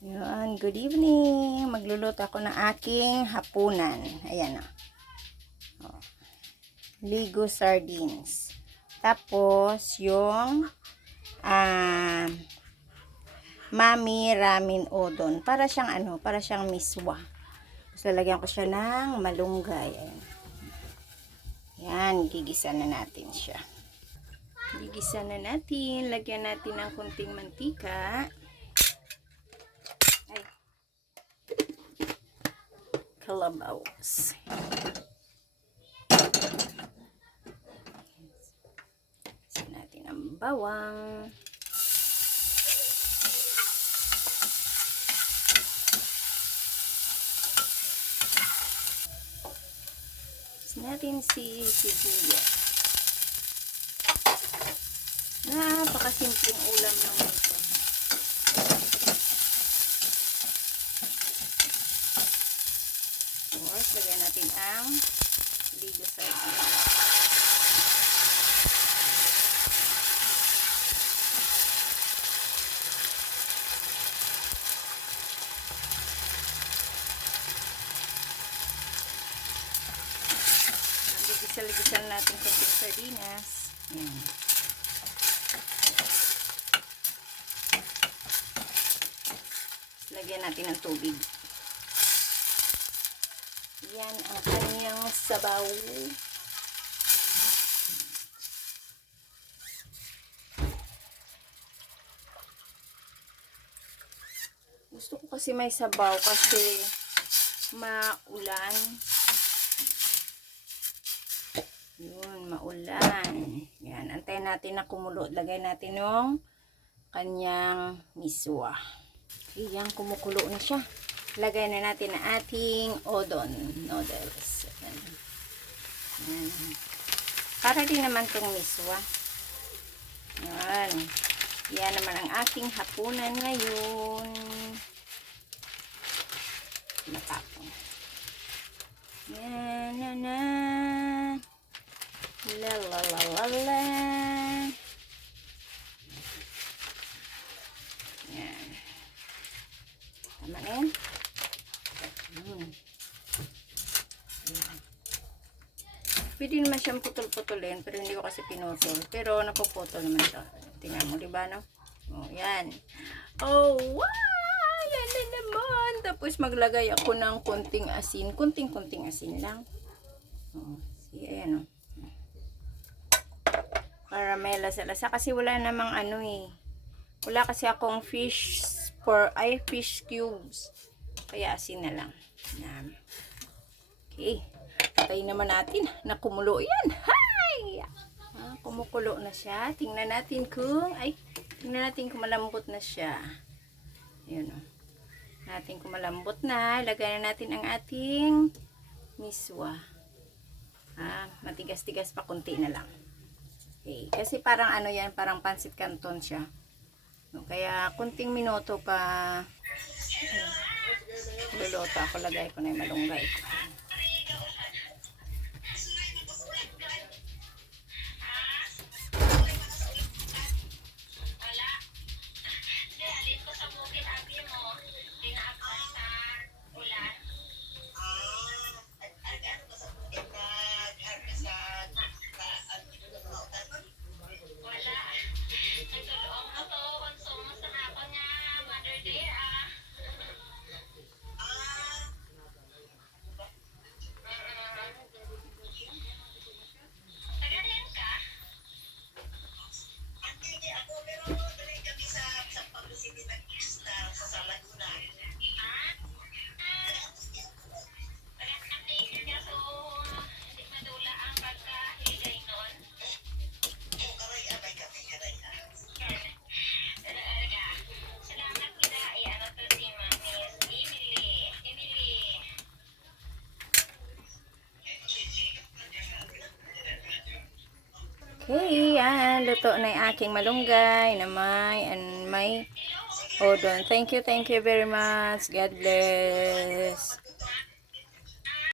Yun, good evening. Magluluto ako ng aking hapunan. Ayan o. Ligo sardines. Tapos, yung mami ramen udon. Para siyang miswa. Tapos, lalagyan ko siya ng malunggay. Ayan. Yan, gigisa na natin siya. Gigisa na natin. Lagyan natin ng kunting mantika. Kalabaws. Isa natin ang bawang. Isa natin si sibuyas. Napakasimpleng ulam ng ito. Tapos, lagyan natin ang ligo sardines. Gigisa-gisan natin konting sardinas. Ayan. Lagyan natin ng tubig. Yan ang kanyang sabaw. Gusto ko kasi may sabaw kasi maulan. Yun, maulan. Yan, antayin natin na kumulo. Lagay natin yung kanyang miswa. Yan, kumukulo na siya. Lagay na natin ang ating udon noodles. Yan. Para din naman itong miswa. Yan. Yan naman ang aking hapunan ngayon. Matapong. Yan na. La la la la la. Yan. Tama na yan. Pwede naman siyang putol-putulin, pero hindi ko kasi pinutol. Pero napuputol naman siya. Tingnan mo, diba, no? Oh, yan. Oh, wow! Yan na naman. Tapos maglagay ako ng konting asin. Kunting-kunting asin lang. Oh, see, ayan, oh. Para may lasa-lasa. Kasi wala namang ano eh. Wala kasi akong fish cubes. Kaya asin na lang. Yan. Okay. Patayin naman natin na kumulo yan. Hay! Kumukulo na siya. Tingnan natin kung malambot na siya. Ayan o. Natin kung malambot na. Lagay na natin ang ating miswa. Matigas-tigas pa, kunti na lang. Okay. Kasi parang ano yan, parang pansit canton siya. No, kaya kunting minuto pa luluto ako. Lagay ko na yung malunggay ko. Okay, yan. Luto na yung aking malunggay na may udon. Thank you very much. God bless.